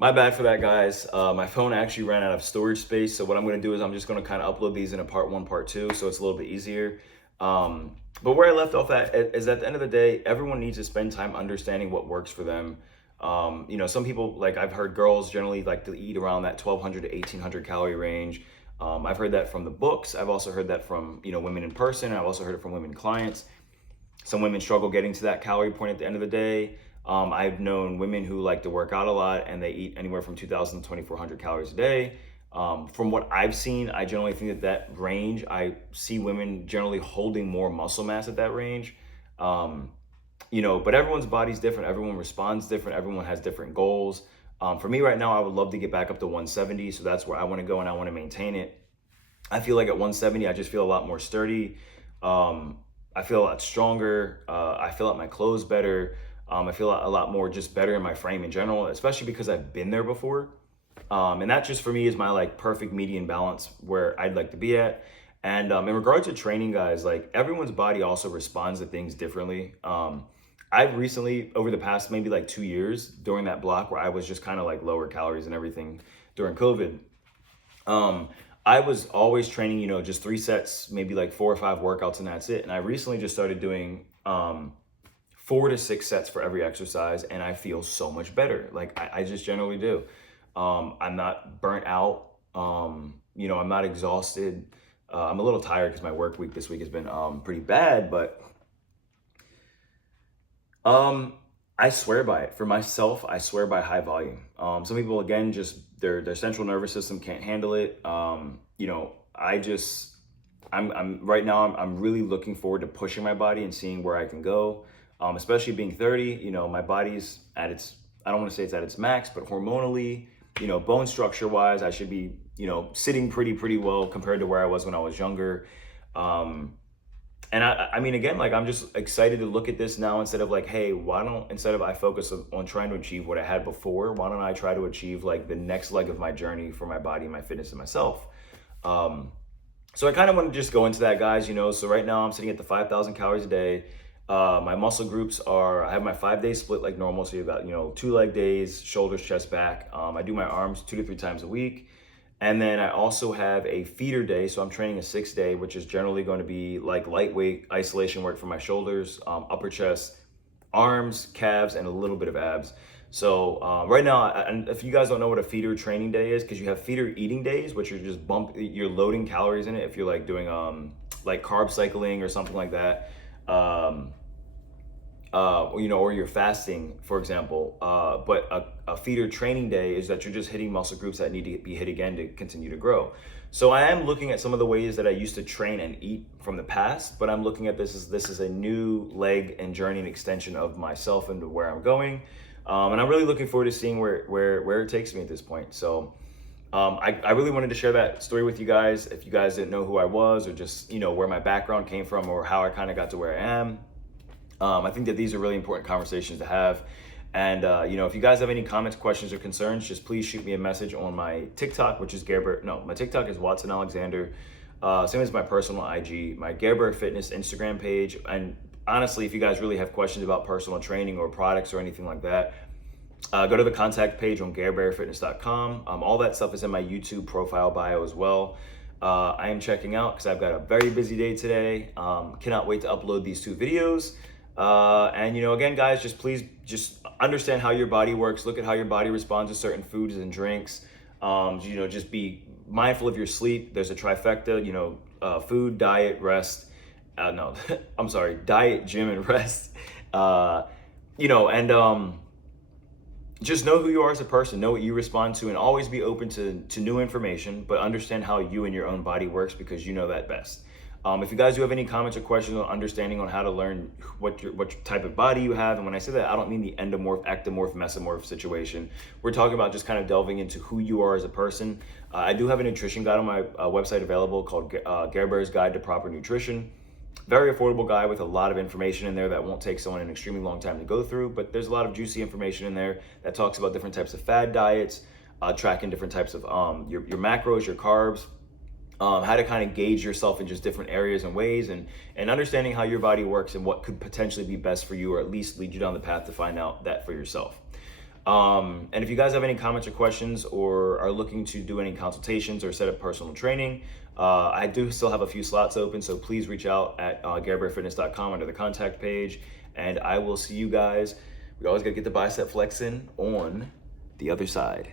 My bad for that, guys. My phone actually ran out of storage space. So what I'm going to do is I'm just going to kind of upload these in a part one, part two. So it's a little bit easier. But where I left off at is at the end of the day, everyone needs to spend time understanding what works for them. Some people, like I've heard girls generally like to eat around that 1200 to 1800 calorie range. I've heard that from the books. I've also heard that from, women in person. I've also heard it from women clients. Some women struggle getting to that calorie point at the end of the day. I've known women who like to work out a lot and they eat anywhere from 2,000 to 2,400 calories a day. From what I've seen, I generally think that range, I see women generally holding more muscle mass at that range. But everyone's body's different. Everyone responds different. Everyone has different goals. For me right now, I would love to get back up to 170. So that's where I want to go and I want to maintain it. I feel like at 170, I just feel a lot more sturdy. I feel a lot stronger. I fill out my clothes better. I feel a lot more just better in my frame in general, especially because I've been there before. And that just for me is my like perfect median balance where I'd like to be at. And in regards to training, guys, like everyone's body also responds to things differently. I've recently, over the past maybe like 2 years, during that block where I was just kind of like lower calories and everything during COVID, um, I was always training, just 3 sets, maybe like 4 or 5 workouts, and that's it. And I recently just started doing 4 to 6 sets for every exercise, and I feel so much better. Like I just generally do. I'm not burnt out. I'm not exhausted. I'm a little tired because my work week this week has been pretty bad, but um, I swear by it. For myself, I swear by high volume. Some people again just their central nervous system can't handle it. I just I'm right now I'm really looking forward to pushing my body and seeing where I can go. Especially being 30, my body's at its I don't want to say it's at its max, but hormonally, bone structure wise, I should be, sitting pretty well compared to where I was when I was younger. Um, and I mean, again, like I'm just excited to look at this now instead of like, hey, why don't instead of I focus on trying to achieve what I had before, why don't I try to achieve like the next leg of my journey for my body, my fitness, and myself? Um, so I kind of want to just go into that, guys. So right now I'm sitting at the 5,000 calories a day. My muscle groups I have my 5 day split like normal. So you've got, 2 leg days, shoulders, chest, back. I do my arms 2 to 3 times a week. And then I also have a feeder day. So I'm training a 6 day, which is generally going to be like lightweight isolation work for my shoulders, upper chest, arms, calves, and a little bit of abs. So right now, and if you guys don't know what a feeder training day is, because you have feeder eating days, which are just you're loading calories in it. If you're like doing like carb cycling or something like that. Um, or you're fasting, for example. But a feeder training day is that you're just hitting muscle groups that need to be hit again to continue to grow. So I am looking at some of the ways that I used to train and eat from the past, but I'm looking at this as a new leg and journey and extension of myself and where I'm going. And I'm really looking forward to seeing where it takes me at this point. So I really wanted to share that story with you guys. If you guys didn't know who I was or just, where my background came from or how I kind of got to where I am. I think that these are really important conversations to have. And, if you guys have any comments, questions, or concerns, just please shoot me a message on my TikTok, which is Garbear. No, my TikTok is Watson Alexander. Same as my personal IG, my Garbear Fitness Instagram page. And honestly, if you guys really have questions about personal training or products or anything like that, go to the contact page on GarbearFitness.com. All that stuff is in my YouTube profile bio as well. I am checking out because I've got a very busy day today. Cannot wait to upload these 2 videos. And again, guys, please understand how your body works. Look at how your body responds to certain foods and drinks. Just be mindful of your sleep. There's a trifecta, food, diet, rest. No, I'm sorry, diet, gym, and rest. And just know who you are as a person, know what you respond to, and always be open to new information, but understand how you and your own body works because you know that best. If you guys do have any comments or questions on understanding on how to learn what type of body you have, and when I say that, I don't mean the endomorph, ectomorph, mesomorph situation. We're talking about just kind of delving into who you are as a person. I do have a nutrition guide on my website available called Garbear's Guide to Proper Nutrition. Very affordable guide with a lot of information in there that won't take someone an extremely long time to go through, but there's a lot of juicy information in there that talks about different types of fad diets, tracking different types of your macros, your carbs, how to kind of gauge yourself in just different areas and ways, and understanding how your body works and what could potentially be best for you, or at least lead you down the path to find out that for yourself. And if you guys have any comments or questions, or are looking to do any consultations or set up personal training, I do still have a few slots open, so please reach out at garbearfitness.com under the contact page, and I will see you guys. We always gotta get the bicep flex in on the other side.